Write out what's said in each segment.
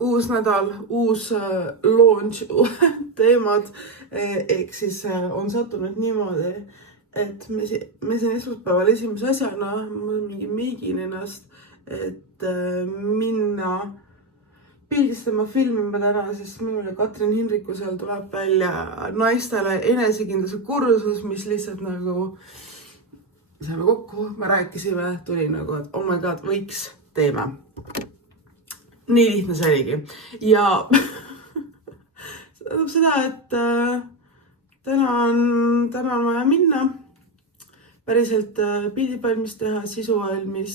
uus nädal, uus launch, teemad. Ehk siis on sattunud niimoodi, et me siin esmaspäeval esimese asjana, ma mingi meigin ennast, et minna pildistama, filmima täna, sest minul ja Katrin Hinrikusel tuleb välja naistele enesekindluse kursus, mis lihtsalt nagu saime kokku, me rääkisime, tuli nagu, et oh my god, võiks, teeme. Nii lihtne see oligi. Ja see tähendab seda, et täna on vaja minna, päriselt pildid valmis teha, sisu valmis,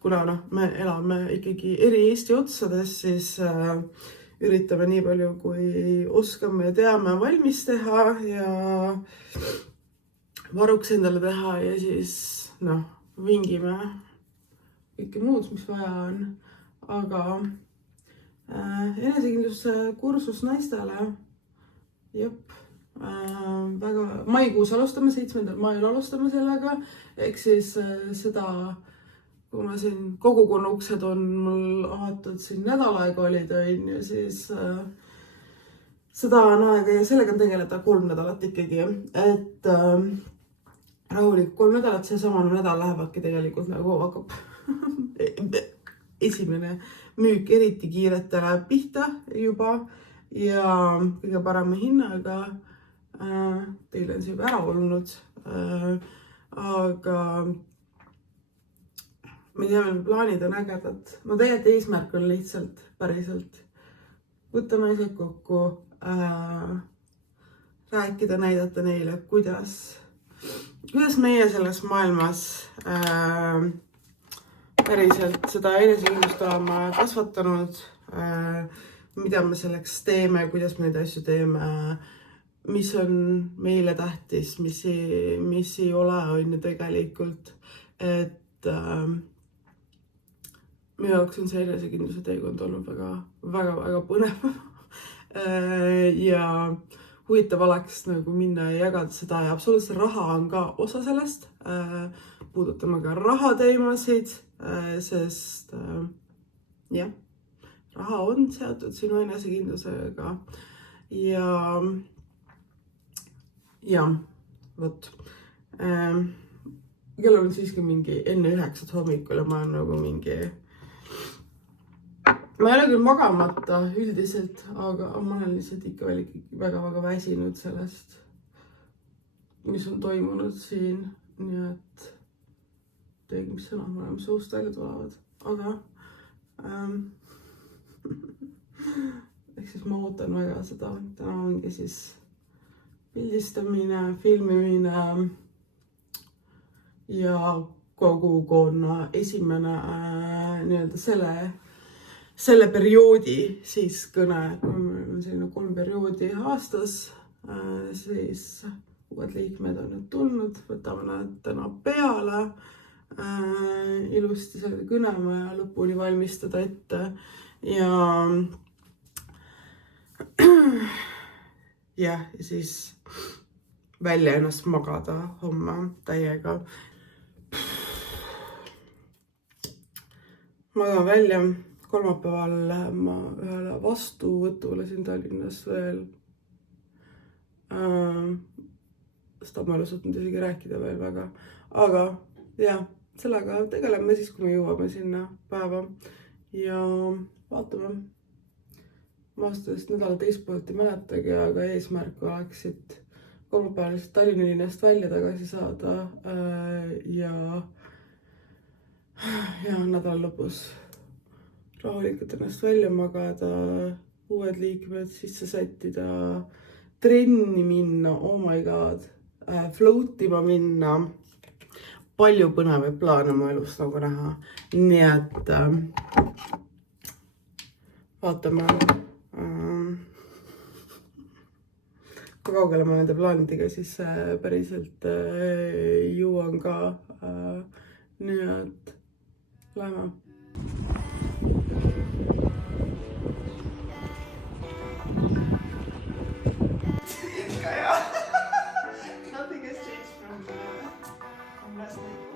kuna me elame ikkagi eri Eesti otsades, siis üritame nii palju, kui oskame ja teame valmis teha ja varuks endale teha ja siis vingime kõike muud, mis vaja on. Aga enesekindluse kursus naistele, väga maikuus alustame, 7. mail alustame sellega, ehk siis seda, kuna siin kogukonna uksed on mul avatud siin nädal aega olid, ja siis seda on aega ja sellega on tegeleda 3 nädalat ikkagi, et rahulik 3 nädalat, see sama nädal lähebki tegelikult nagu hakkab esimene müük eriti kiiretele pihta juba ja kõige parema hinnaga. Teil on see juba ära olnud, aga me teame, plaanid on ägedad. No tegelikult eesmärk on lihtsalt päriselt võtta naised kokku, rääkida, näidata neile, kuidas meie selles maailmas päriselt seda enesekindlust oleme kasvatanud, mida me selleks teeme, kuidas me neid asju teeme, mis on meile tähtis, mis ei ole, on ju tegelikult, et minu jaoks on see enesekindluse teekond olnud väga põnev ja huvitav oleks nagu minna ja jagada seda ja absoluutselt raha on ka osa sellest, puudutame ka rahateemasid, sest raha on seotud sinu enesekindlusega ja vot. Kell on siiski mingi enne 9 hommikul ja ma olen nagu ma ei ole küll magamata üldiselt, aga ma olen lihtsalt ikka veel väga väsinud sellest, mis on toimunud siin, nii et teegi, mis sõnad oleme suust välja tulevad, aga ehk siis ma ootan väga seda, täna ongi siis pildistamine, filmimine ja kogukonna esimene nii-öelda selle perioodi siis kõne, kui meil on selline 3 perioodi aastas, siis uued liikmed on nüüd tulnud, võtame nad täna peale, ilusti selle kõnema ja lõpuni valmistada ette ja siis välja ennast magada homme täiega. Magan välja, kolmapäeval lähen ma ühele vastuvõtule siin Tallinnas veel. Seda ma ei ole suutnud isegi rääkida veel väga, aga sellega tegeleme siis, kui me jõuame sinna päeva ja vaatame. Ma aastast nädala teispoolti mäletagi, aga eesmärk oleks siit kolmapäevaliselt Tallinna linnast välja tagasi saada ja nädala lõpus rahulikult ennast välja magada, uued liikmed sisse sättida, trenni minna, oh my god, floatima minna. Palju põnevaid plaane mu elus nagu näha, nii et vaatame, kui kaugele ma nende plaanidega siis päriselt jõuan ka, nii et lähme. Nothing has changed from last night.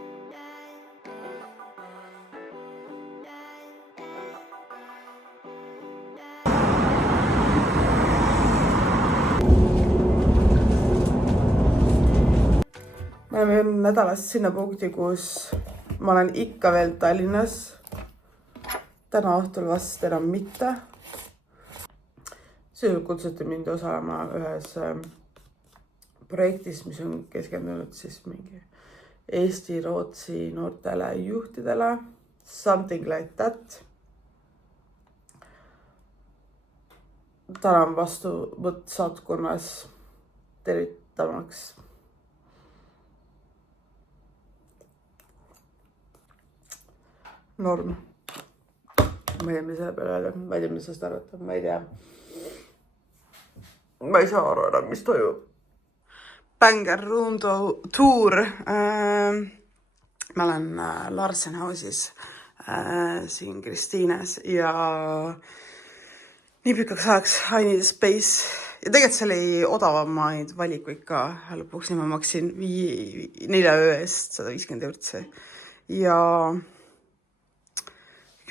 Me oleme jõudnud nädalast sinna punkti, kus ma olen ikka veel Tallinnas. Täna õhtul vast enam mitte. Süül kutsuti mind osalema ühes projektis, mis on keskendunud siis mingi Eesti, Rootsi noortele juhtidele. Something like that. Täna on vastuvõtt saatkonnas tervitamaks norm. Ma ei tea, mis selle peale öelda. Ma ei tea, mis sellest arvata. Ma ei tea. Ma ei saa aru enam, mis toimub. Banger Room Tour. Ma olen Larsenhausis siin Kristiines ja nii pikaks ajaks I need a space. Ja tegelikult seal oli odavamaid valikuid ka. Lõpuks ma maksin 4 öö eest 150 eurtsi. Ja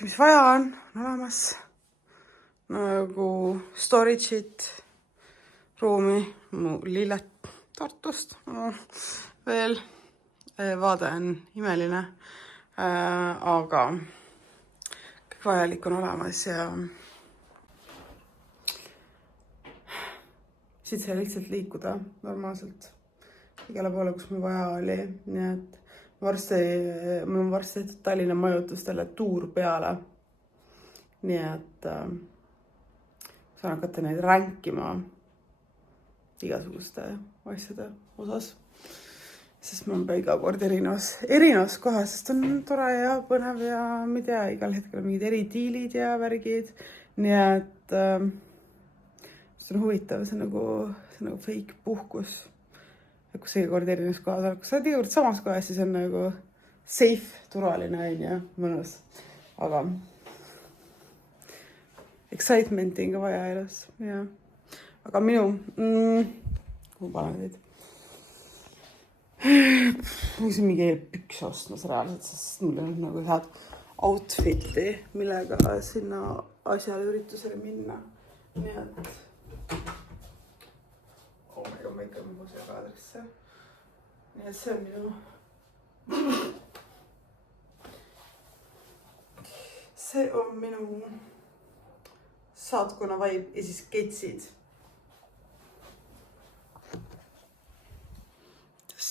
mis vaja on olemas. Nagu storage'it, ruumi, mu lilled Tartust. Veel vaade on imeline, aga kõik vajalik on olemas ja siit sai lihtsalt liikuda normaalselt igale poole, kus mul vaja oli. Nii et mul on varsti tehtud Tallinna majutustele tuur peale. Nii et saan hakata neid ränkima igasuguste asjade osas. Sest ma olen iga kord erinevas kohas, sest on tore ja põnev ja mida igal hetkel on mingid eridiilid ja värgid. Nii et see on huvitav, see on nagu fake puhkus. Ja kus iga kord erinevas kohas on, kus sa oled iga kord samas kohas, siis on nagu safe, turvaline ja mõnus. Aga excitementi on ka vaja elus. Ja. Aga minu, kui ma panen teid? Võiksin mingi eelpüks ostmas reaalselt, sest mul on nagu head outfiti, millega sinna asjale üritusele minna. Nii et ma ikka mõnuse kaadrisse. Nii et see on minu saatkonna vibe ja siis ketsid.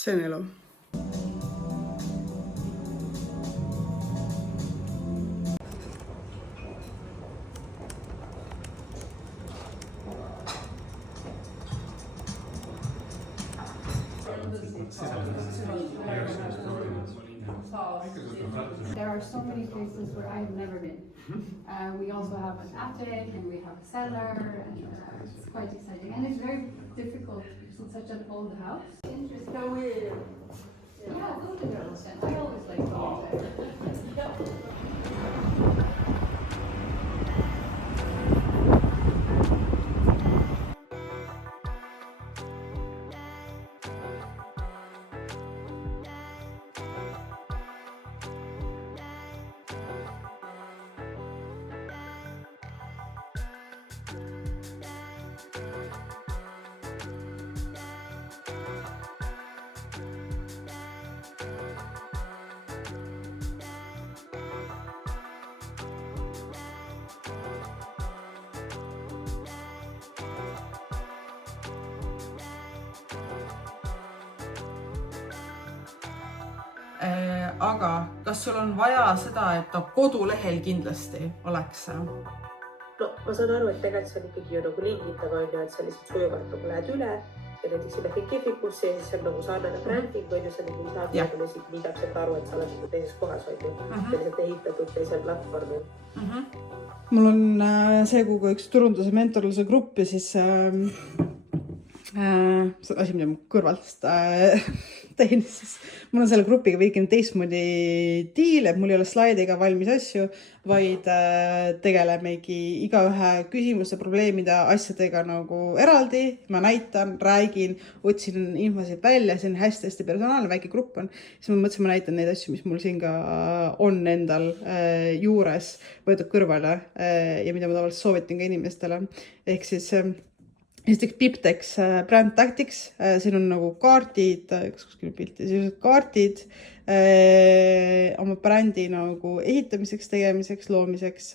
See on elu. There are so many places where I have never been. We also have an attic and we have a cellar and it's quite exciting and it's very difficult because it's such an old house. Interesting. Yeah, go to Yellowstone. I always like going there. Aga kas sul on vaja seda, et ta kodulehel kindlasti oleks? No ma saan aru, et tegelikult see on ikkagi ju nagu liigitav on ju, et sa lihtsalt sujuvalt nagu lähed üle ja näiteks sinna kõik kehvikusse ja siis see on nagu sarnane branding on ju, sa nagu saad nii täpselt aru, et sa oled nagu teises kohas on ju, selliselt ehitatud teisel platvormil. Mul on see kuuga üks turunduse mentorluse grupp ja siis see asi, mida ma kõrvalt teen, siis mul on selle grupiga veidi teistmoodi diil, et mul ei ole slaidiga valmis asju, vaid tegelemegi igaühe küsimuste, probleemide, asjadega nagu eraldi. Ma näitan, räägin, otsin infosid välja, see on hästi personaalne, väike grupp on. Siis ma mõtlesin, ma näitan neid asju, mis mul siin ka on endal juures võetud kõrvale ja mida ma tavaliselt soovitan ka inimestele. Ehk siis esiteks Piptex Brand Tactics, siin on nagu kaardid, kas kuskil pilti, sellised kaardid oma brändi nagu ehitamiseks, tegemiseks, loomiseks,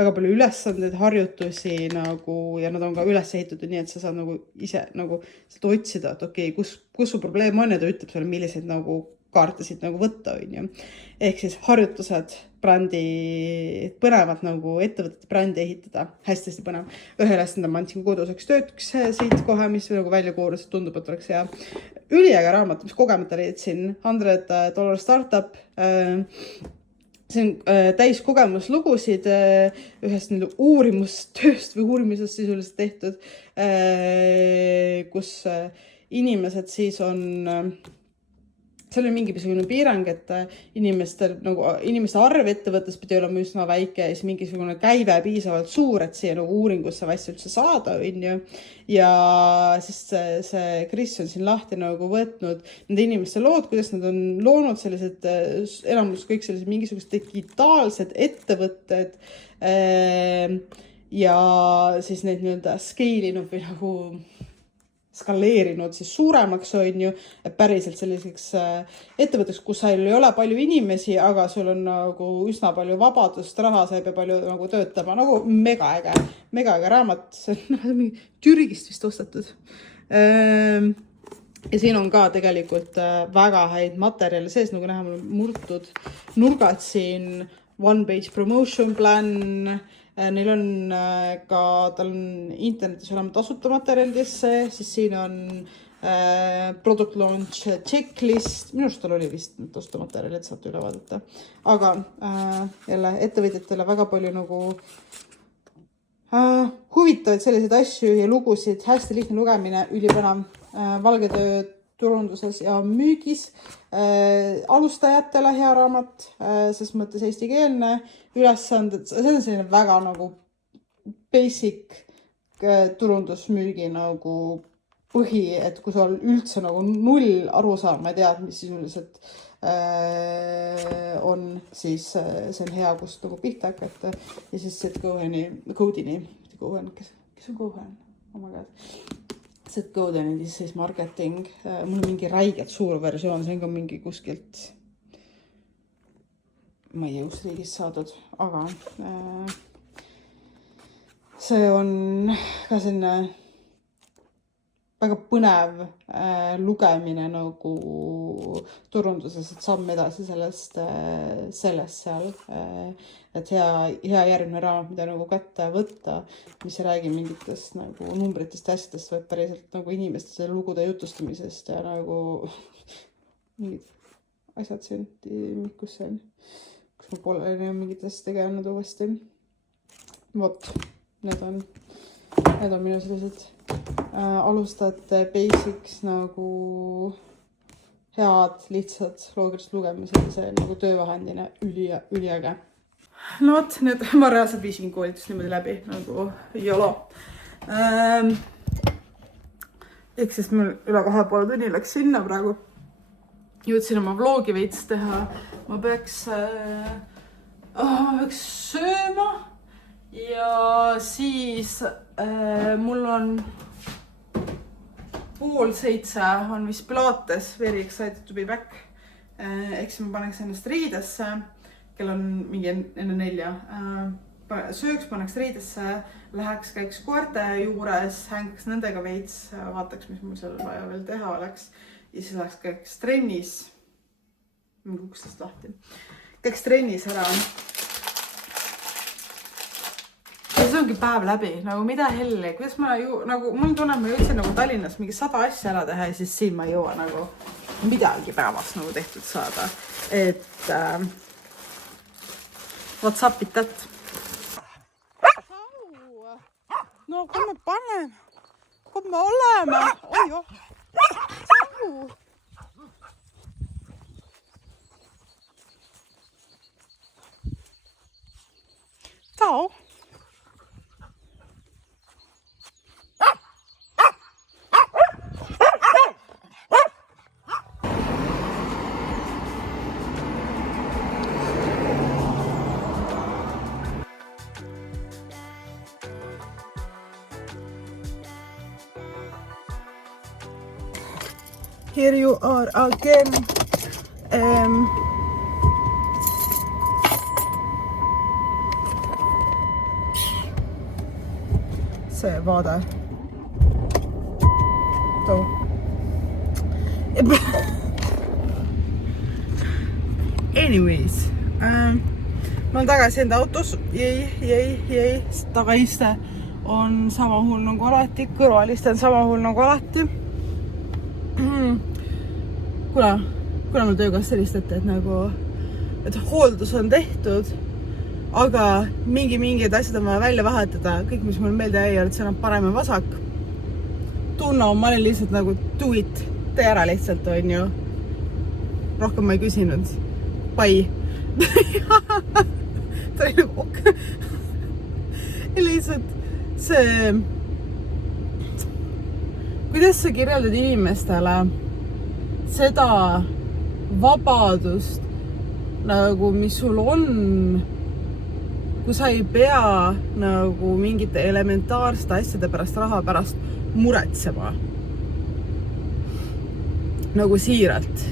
väga palju ülesandeid, harjutusi nagu, ja nad on ka üles ehitatud nii, et sa saad nagu ise nagu seda otsida, et okei, kus su probleem on ja ta ütleb sulle, milliseid nagu kaartasid nagu võtta, on ju. Ehk siis harjutused brändi, põnevad nagu ettevõtete brändi ehitada, hästi põnev. Ühe ülesande ma andsin koduseks tööks siit kohe, mis nagu välja koorus, tundub, et oleks hea. Üliäge raamat, mis kogemata leidsin, $100 startup. See on täis kogemuslugusid ühest uurimustööst või uurimisest sisuliselt tehtud, kus inimesed siis on seal oli mingisugune piirang, et inimeste arv ettevõttes pidi olema üsna väike ja siis mingisugune käive piisavalt suur, et siia nagu uuringusse asja üldse saada, on ju. Ja siis see Kris on siin lahti nagu võtnud nende inimeste lood, kuidas nad on loonud sellised, enamus kõik sellised mingisugused digitaalsed ettevõtted ja siis neid nii-öelda scale'inud või nagu skaleerinud siis suuremaks, on ju, et päriselt selliseks ettevõtteks, kus seal ei ole palju inimesi, aga sul on nagu üsna palju vabadust, raha, sa ei pea palju nagu töötama, nagu megaäge raamat, see on Türgist vist ostetud. Ja siin on ka tegelikult väga häid materjale sees, nagu näha, mul on murtud nurgad siin, one page promotion plan. Neil on ka, tal on internetis olema tasuta materjalidesse, siis siin on product launch checklist, minu arust tal oli vist tasuta materjalid, saate üle vaadata. Aga jälle ettevõtjatele väga palju nagu huvitavaid selliseid asju ja lugusid, hästi lihtne lugemine, ülipõnev, valgetöö turunduses ja müügis. Alustajatele hea raamat, ses mõttes eestikeelne, ülesanded, see on selline väga nagu basic turundusmüügi nagu põhi, et kui sa üldse nagu null aru saad, ma ei tea, mis sisuliselt on, siis see on hea, kust nagu pihta hakata. Ja siis Seth Godini, kes on Cohen? Oh my god. Seth Godini siis marketing, mul on mingi räigelt suur versioon, see on ka mingi kuskilt, ma ei jõus riigist saadud, aga see on ka selline väga põnev lugemine nagu turunduses, et samm edasi sellest seal, et hea järgmine raamat, mida nagu kätte võtta, mis ei räägi mingitest nagu numbritest ja asjadest, vaid päriselt nagu inimeste lugude jutustamisest ja nagu mingid asjad siin, kus see on, kus ma pole mingit asja tegelenud uuesti. Vot, need on minu sellised alustajate basics nagu head, lihtsad, loogilised lugemised, see nagu töövahendina üliäge. No vot, nüüd ma reaalselt viisin koolitust niimoodi läbi nagu jolo. Ehk siis mul üle 2,5 tunni läks sinna praegu. Jõudsin oma vlogi veits teha. Ma peaks sööma ja siis mul on 6:30 on vist pilates, very excited to be back. Ehk siis ma paneks ennast riidesse, kell on mingi enne 4. Sööks, paneks riidesse, läheks, käiks koerte juures, hängaks nendega veits, vaataks, mis mul seal vaja veel teha oleks. Ja siis läheks käiks trennis, mingi 11 lahti, käiks trennis ära. Ja see ongi päev läbi, nagu mida helle, kuidas ma nagu, mul tunnen, ma jõudsin nagu Tallinnas mingi 100 asja ära teha ja siis siin ma ei jõua nagu midagi päevaks nagu tehtud saada. Et what's up with that? No kui me paneme, kui me oleme, oi oh. Tau. Here you are again. See vaade. Too. Anyways. Ma olen tagasi enda autos. Jäi. Tagaiste on sama hull nagu alati. Kõrvaliste on sama hull nagu alati. Kuna mul töökohas sellist, et nagu et hooldus on tehtud, aga mingid asjad on vaja välja vahetada. Kõik, mis mul meelde jäi, et see on parem ja vasak. Tunna, ma olin lihtsalt nagu do it. Tee ära lihtsalt, on ju. Rohkem ma ei küsinud. Pai. Ta oli nagu ok. Ja lihtsalt see... Kuidas sa kirjeldad inimestele seda vabadust, nagu mis sul on, kui sa ei pea nagu mingite elementaarsete asjade pärast, raha pärast muretsema. Nagu siiralt.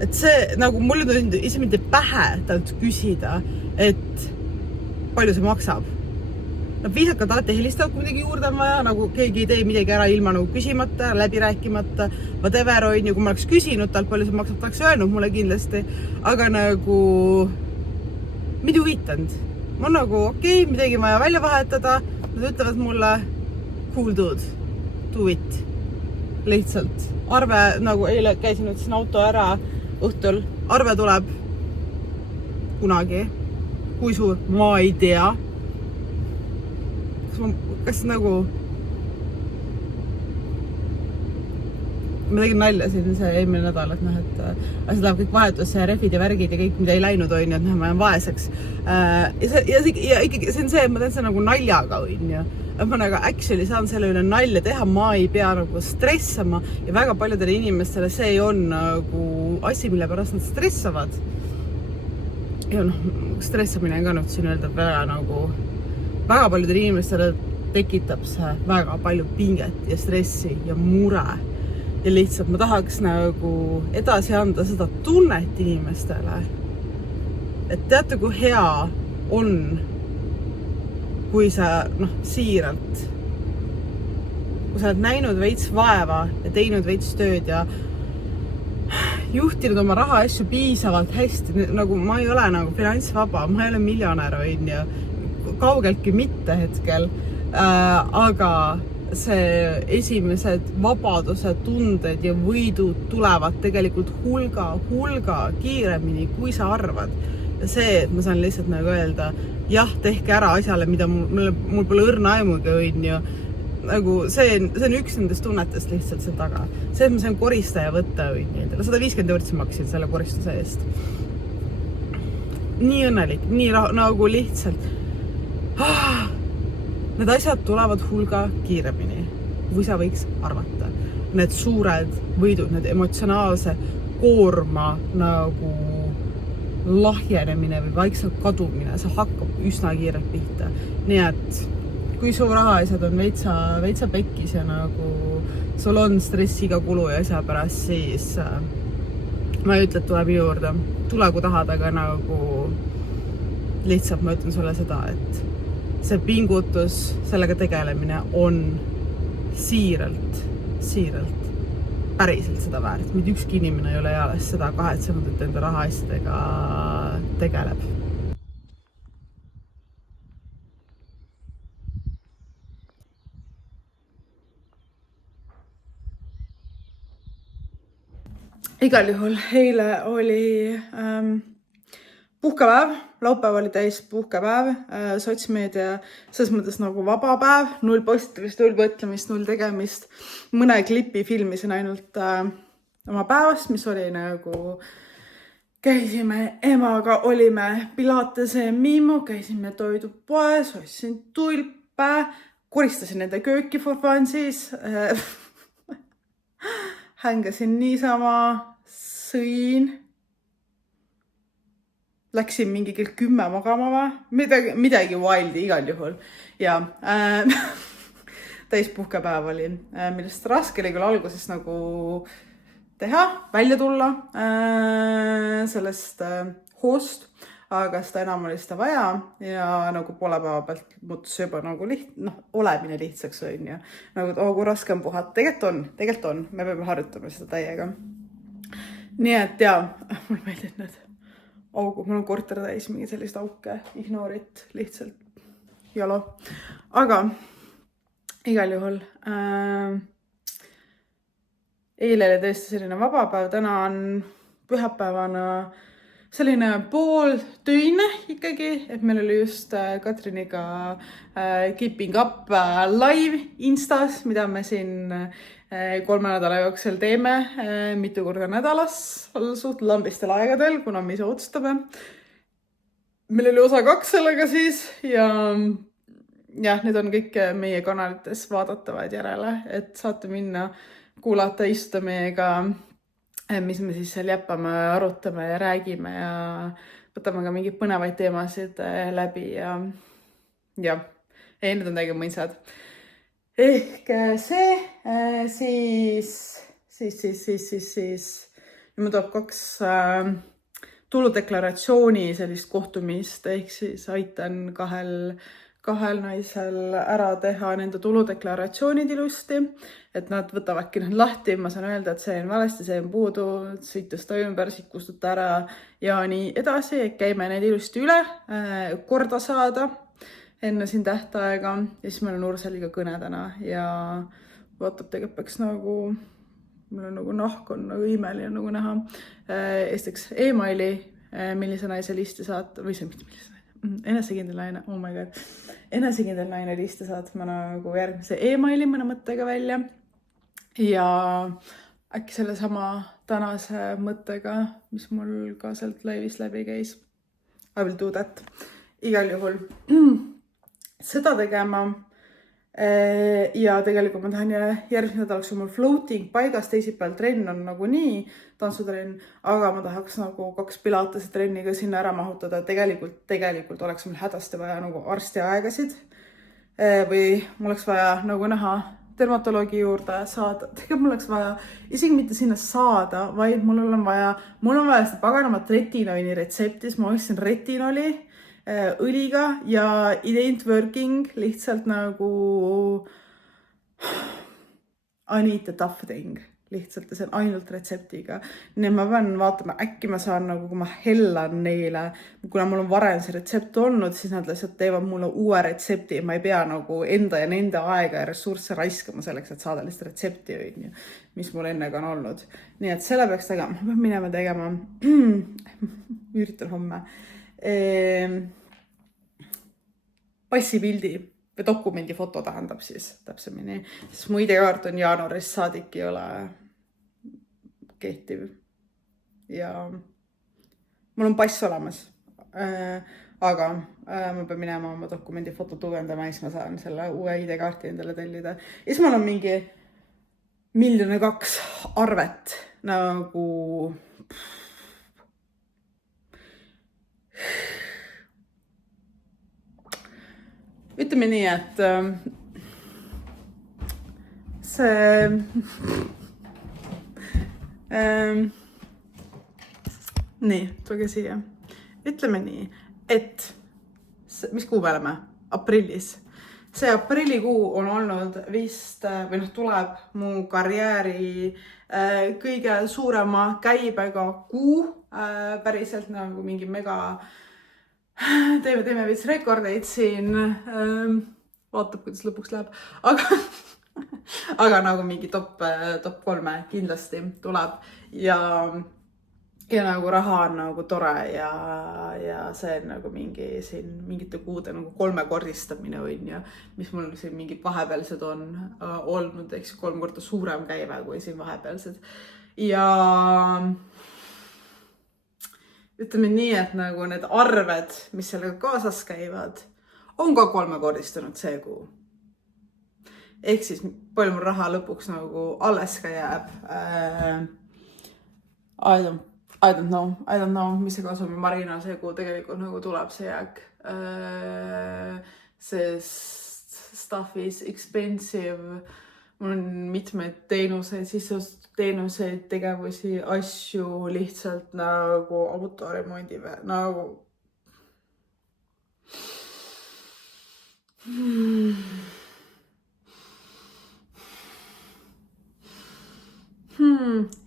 Et see, nagu mulle tuli ise mitte pähe talt küsida, et palju see maksab. Nad viisakalt alati helistavad, kui midagi juurde on vaja, nagu keegi ei tee midagi ära ilma nagu küsimata, läbi rääkimata. Whatever on ju, kui ma oleks küsinud talt, palju see maksab, tahaks öelnud mulle kindlasti. Aga nagu mind huvitanud. Ma on nagu okei, midagi vaja välja vahetada. Nad ütlevad mulle cool dude, do it. Lihtsalt. Arve, nagu eile käisin ütlesin auto ära õhtul. Arve tuleb kunagi. Kui suur? Ma ei tea. Kas nagu ma tegin nalja siin see eelmine nädal, et asjad läheb kõik vahetusse ja refid ja värgid ja kõik, mida ei läinud on ju, et ma jään vaeseks. Ja ikkagi see on see, et ma teen seda nagu naljaga on ju. Et ma nagu actually saan selle üle nalja teha, ma ei pea nagu stressama ja väga paljudele inimestele see on nagu asi, mille pärast nad stressavad. Ja stressamine on ka nüüd siin öelda väga paljudele inimestele tekitab see väga palju pinget ja stressi ja mure. Ja lihtsalt ma tahaks nagu edasi anda seda tunnet inimestele. Et teate, kui hea on, kui sa siiralt, kui sa oled näinud veits vaeva ja teinud veits tööd ja juhtinud oma raha asju piisavalt hästi, nagu ma ei ole nagu finantsvaba, ma ei ole miljonär on ju. Kaugeltki mitte hetkel, aga see esimesed vabaduse tunded ja võidud tulevad tegelikult hulga kiiremini, kui sa arvad. Ja see, et ma saan lihtsalt nagu öelda, jah, tehke ära asjale, mida mul pole õrna aimugi on ju. Nagu see on üks nendest tunnetest lihtsalt seal taga. See, et ma sain koristaja võtta on ju. 150 eurtsi maksin selle koristuse eest. Nii õnnelik, nii nagu lihtsalt. Need asjad tulevad hulga kiiremini, kui sa võiks arvata. Need suured võidud, need emotsionaalse koorma nagu lahjenemine või vaikselt kadumine, see hakkab üsna kiirelt pihta. Nii et kui su rahaasjad on veitsa pekkis ja nagu sul on stressiga kulu ja asja pärast, siis ma ei ütle, et tuleb juurde. Tule kui tahad, aga nagu lihtsalt ma ütlen sulle seda, et see pingutus, sellega tegelemine on siiralt päriselt seda väärt. Mitte ükski inimene ei ole eales seda 2 sekundit enda rahaasjadega tegeleb. Igal juhul eile oli puhkepäev, laupäev oli täis puhkepäev, sotsmeedia selles mõttes nagu vaba päev, 0 postitamist, 0 mõtlemist, 0 tegemist. Mõne klipi filmisin ainult oma päevast, mis oli nagu käisime emaga, olime Pilatese Mimu, käisime toidupoes, ostsin tulpe, koristasin nende kööki for fun siis, hängasin niisama, sõin. Läksin mingi kell 10 magama või? Midagi wildi igal juhul. Ja täispuhkepäev oli, millest raske oli küll alguses nagu teha, välja tulla sellest hoost, aga seda enam oli seda vaja ja nagu poole päeva pealt muutus juba nagu olemine lihtsaks on ju. Nagu, et kui raske on puhata. Tegelikult on. Me peame harjutama seda täiega. Nii et jaa, mul meeldib need augud. Mul on korter täis mingi sellist auke, ignoorit lihtsalt jalo. Aga igal juhul eile oli tõesti selline vabapäev, täna on pühapäevana selline pooltöine ikkagi, et meil oli just Katriniga Keeping Up live Instas, mida me siin 3 nädala jooksul teeme mitu korda nädalas, suht lambistel aegadel, kuna me ise otsustame. Meil oli osa 2 sellega siis ja need on kõik meie kanalites vaadatavad järele, et saate minna kuulata, istuda meiega, mis me siis seal jäppame, arutame ja räägime ja võtame ka mingeid põnevaid teemasid läbi ja need on täiega mõisad. Ehk see, siis mul tuleb 2 tuludeklaratsiooni sellist kohtumist, ehk siis aitan kahel naisel ära teha nende tuludeklaratsioonid ilusti, et nad võtavadki need lahti, ma saan öelda, et see on valesti, see on puudu, siit tõsta ümber, siit kustuta ära ja nii edasi, et käime need ilusti üle, korda saada enne siin tähtaega ja siis meil on Urseliga kõne täna ja vaatab tegelikult peaks nagu, mul on nagu nahk on nagu imeline nagu näha, esiteks emaili, millise naise listi saata, või see mitte millise enesekindel naine, oh my god, enesekindel naine listi saatma nagu järgmise emaili mõne mõttega välja ja äkki selle sama tänase mõttega, mis mul ka sealt laivis läbi käis. I will do that. Igal juhul seda tegema ja tegelikult ma tahan järgmine nädalaks mul floating paigas, teisipäeval trenn on nagu nii, tantsutrenn, aga ma tahaks nagu 2 pilatese trenni ka sinna ära mahutada. Tegelikult oleks mul hädasti vaja nagu arsti aegasid või mul oleks vaja nagu näha dermatoloogi juurde saada. Tegelikult mul oleks vaja isegi mitte sinna saada, vaid mul on vaja seda paganamat retinoini retseptis. Ma ostsin retinoli õliga ja it ain't working, lihtsalt nagu I need the tough thing, lihtsalt see on ainult retseptiga. Nii ma pean vaatama, äkki ma saan nagu, kui ma hellan neile, kuna mul on varem see retsept olnud, siis nad lihtsalt teevad mulle uue retsepti ja ma ei pea nagu enda ja nende aega ja ressursse raiskama selleks, et saada lihtsalt retsepti, mis mul ennega on olnud. Nii et selle peaks tegema, ma pean minema tegema, üritan homme, passipildi või dokumendi foto tähendab siis täpsemini, sest mu ID-kaart on jaanuarist saadik ei ole kehtiv ja mul on pass olemas, aga ma pean minema oma dokumendi foto tugevdama ja siis ma saan selle uue ID-kaarti endale tellida. Ja siis mul on mingi 1,2 miljonit arvet nagu ütleme nii, et see nii, tulge siia. Ütleme nii, et mis kuu me oleme? Aprillis. See aprillikuu on olnud vist, või tuleb mu karjääri kõige suurema käibega kuu, päriselt nagu mingi mega teeme veits rekordeid siin, vaatab, kuidas lõpuks läheb, aga nagu mingi top 3 kindlasti tuleb ja nagu raha on nagu tore ja see on nagu mingi siin mingite kuude nagu 3-kordistamine on ja mis mul siin mingid vahepealsed on olnud, eks 3 korda suurem käive kui siin vahepealsed ja ütleme nii, et nagu need arved, mis sellega kaasas käivad, on ka 3-kordistunud see kuu. Ehk siis palju mul raha lõpuks nagu alles ka jääb. I don't know, mis see kasumi marina see kuu tegelikult nagu tuleb see jääk. Sest stuff is expensive. Mul on mitmeid teenuseid, sisseteenuseid, tegevusi, asju lihtsalt nagu autoremondi või nagu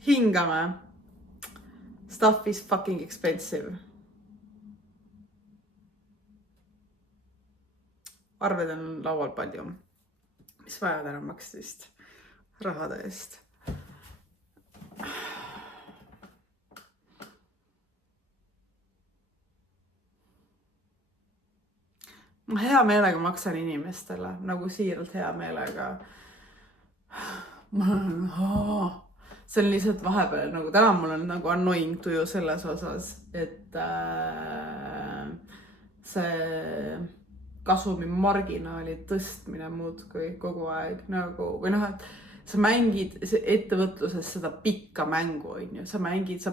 hingame. Stuff is fucking expensive. Arved on laual palju, mis vajavad ära makstist rahade eest. Ma hea meelega maksan inimestele, nagu siiralt hea meelega. See on lihtsalt vahepeal, nagu täna mul on nagu annoying tuju selles osas, et see kasumi marginaali tõstmine muudkui kogu aeg nagu, või noh, et sa mängid ettevõtluses seda pikka mängu, on ju. Sa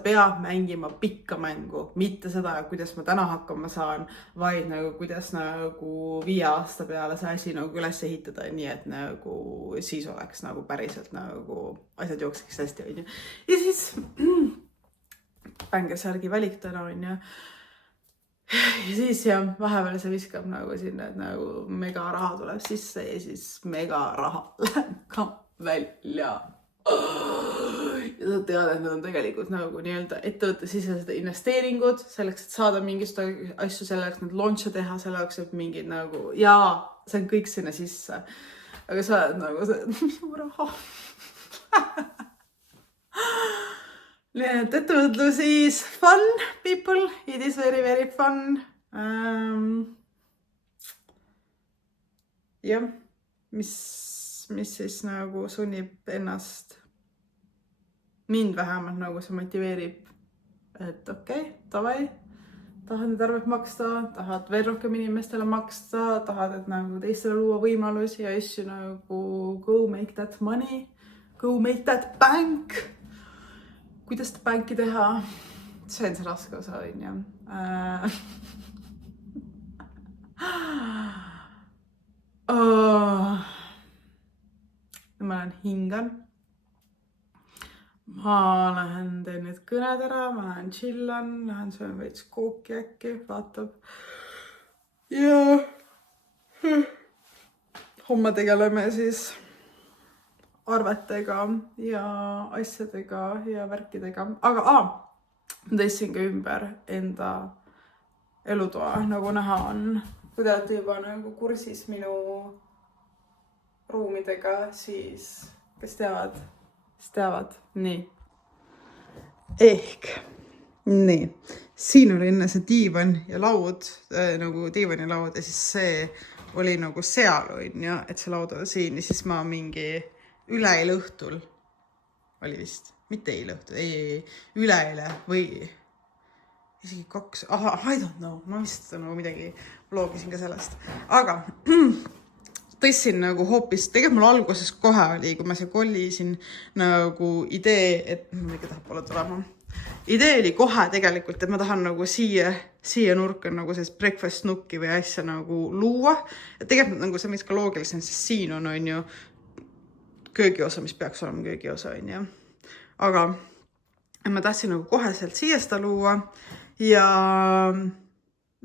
pead mängima pikka mängu, mitte seda, kuidas ma täna hakkama saan, vaid nagu kuidas nagu 5 aasta peale see asi nagu üles ehitada, nii et nagu siis oleks nagu päriselt nagu asjad jookseks hästi, on ju. Ja siis pänkesärgi valik täna, on ju. Ja siis jah, vahepeal see viskab nagu sinna, et nagu mega raha tuleb sisse ja siis mega raha läheb ka välja. Ja sa tead, et need on tegelikult nagu nii-öelda ettevõtte sisesed investeeringud selleks, et saada mingist asju selleks, need launch'e teha selleks, et mingid nagu, jaa, see on kõik sinna sisse. Aga sa oled nagu see, minu raha. Nii et ettevõtlus is fun, people. It is very, very fun. Jah, mis siis nagu sunnib ennast, mind vähemalt nagu see motiveerib, et okei, davai, tahad nüüd arvet maksta, tahad veel rohkem inimestele maksta, tahad, et nagu teistele luua võimalusi ja asju nagu go make that money, go make that bank. Kuidas ta banki teha? See on see raske osa, on ju. Ma lähen hingan. Ma lähen teen need kõned ära, ma lähen chillan, lähen söön veits kooki äkki, vaatab. Ja homme tegeleme siis arvetega ja asjadega ja värkidega. Aga ma tõstsin ka ümber enda elutoa, nagu näha on. Kui te olete juba nagu kursis minu ruumidega, siis kes teavad. Nii. Ehk. Nii. Siin oli enne see diivan ja laud, nagu diivani laud ja siis see oli nagu seal, on ju, et see laud on siin ja siis ma mingi üleeile õhtul oli vist, mitte eile õhtul, üleeile või isegi 2, I don't know, ma vist nagu midagi vlogisin ka sellest, aga tõstsin nagu hoopis, tegelikult mul alguses kohe oli, kui ma see kollisin nagu idee, et midagi tahab poole tulema. Idee oli kohe tegelikult, et ma tahan nagu siia nurka nagu sellist breakfast nukki või asja nagu luua. Et tegelikult nagu see, mis ka loogilisem, sest siin on ju köögiosa, mis peaks olema köögiosa, on ju. Aga ma tahtsin nagu koheselt siia seda luua ja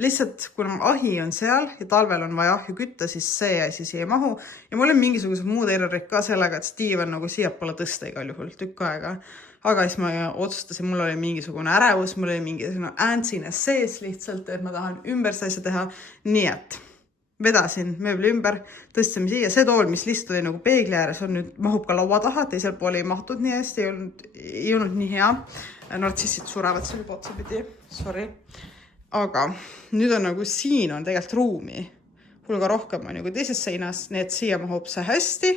lihtsalt, kuna ahi on seal ja talvel on vaja ahju kütta, siis see asi siia mahu. Ja mul on mingisugused muud errorid ka sellega, et Steve on nagu siia poole tõsta igal juhul tükk aega. Aga siis ma otsustasin, mul oli mingisugune ärevus, mul oli mingisugune äänsine sees lihtsalt, et ma tahan ümber see asja teha. Nii et vedasin mööbli ümber, tõstsime siia. See tool, mis lihtsalt oli nagu peegli ääres, on nüüd mahub ka laua taha, teisel pool ei mahtud nii hästi, ei olnud nii hea. Nartsissid surevad selle otsapidi, sorry. Aga nüüd on nagu siin on tegelikult ruumi. Hulga rohkem on ju kui teises seinas, nii et siia mahub see hästi.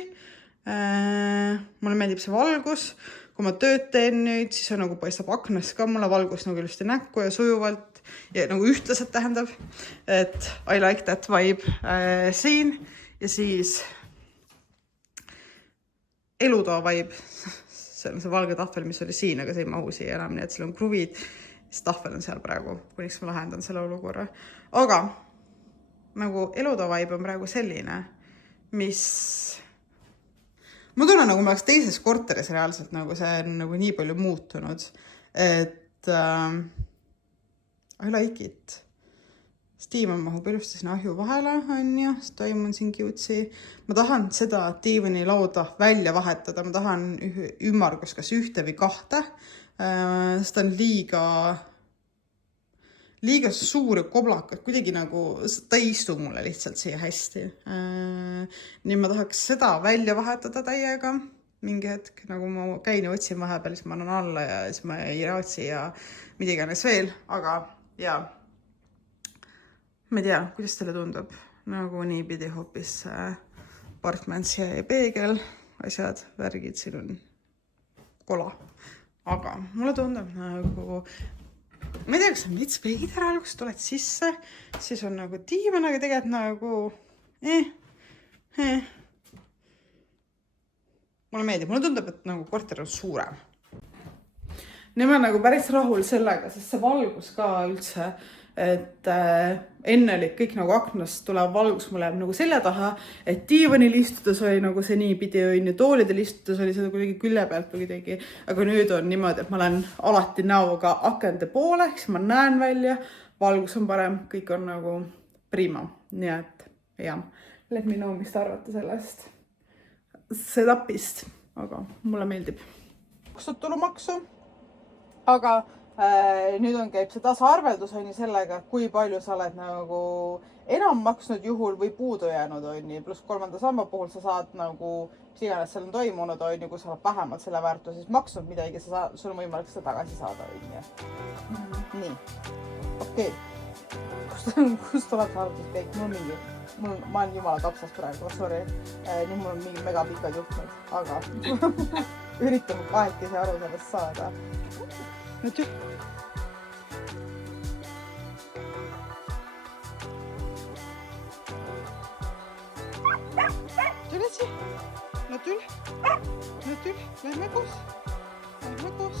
Mulle meeldib see valgus. Kui ma tööd teen nüüd, siis on nagu paistab aknas ka mulle valgus nagu ilusti näkku ja sujuvalt ja nagu ühtlaselt tähendab, et I like that vibe siin ja siis elutoa vibe, see on see valge tahvel, mis oli siin, aga see ei mahu siia enam, nii et seal on kruvid, siis tahvel on seal praegu, kuniks ma lahendan selle olukorra. Aga nagu elutoa vibe on praegu selline, mis ma tunnen, nagu ma oleks teises korteris reaalselt, nagu see on nagu nii palju muutunud, et I like it. Diivan mahub ilusti sinna ahju vahele, on ju, toim on siin kiutsi. Ma tahan seda diivani lauda välja vahetada, ma tahan ümmargus kas 1 või 2. Seda on liiga suur ja koblakad, kuidagi nagu, ta ei istu mulle lihtsalt siia hästi. Nii ma tahaks seda välja vahetada täiega mingi hetk, nagu ma käin ja otsin vahepeal, siis ma annan alla ja siis ma ei raatsi ja mida iganes veel, aga jaa. Ma ei tea, kuidas teile tundub, nagu nii pidi hoopis apartments ja peegel, asjad, värgid, siin on kola. Aga mulle tundub nagu, ma ei tea, kas on mits veider all, kus tuled sisse, siis on nagu diivan, aga tegelikult nagu mulle meeldib, mulle tundub, et nagu korter on suurem. Nii ma nagu päris rahul sellega, sest see valgus ka üldse, et enne oli kõik nagu aknast tulev valgus, mul läheb nagu selja taha, et diivanil istudes oli nagu see nii pidi, on ju, toolidel istudes oli seda kuidagi külje pealt või kuidagi, aga nüüd on niimoodi, et ma olen alati näoga akende poole, siis ma näen välja, valgus on parem, kõik on nagu prima, nii et jah, let me know, mis te arvate sellest setupist, aga mulle meeldib. Maksud tulumaksu, aga nüüd käib see tasaarveldus on ju sellega, kui palju sa oled nagu enam maksnud juhul või puudu jäänud on ju, pluss 3. samba puhul sa saad nagu, mis iganes seal on toimunud on ju, kui sa oled vähemalt selle väärtuses maksnud midagi, sul on võimalik seda tagasi saada on ju. Nii, okei. Kust tuleb see arvutus kõik? Ma olen jumala tapsas praegu, sorry. Nüüd mul on mingi mega pikad juhtmed, aga üritame kahekesi aru sellest saada. Nüüd ju. Tule siia. Lähme koos.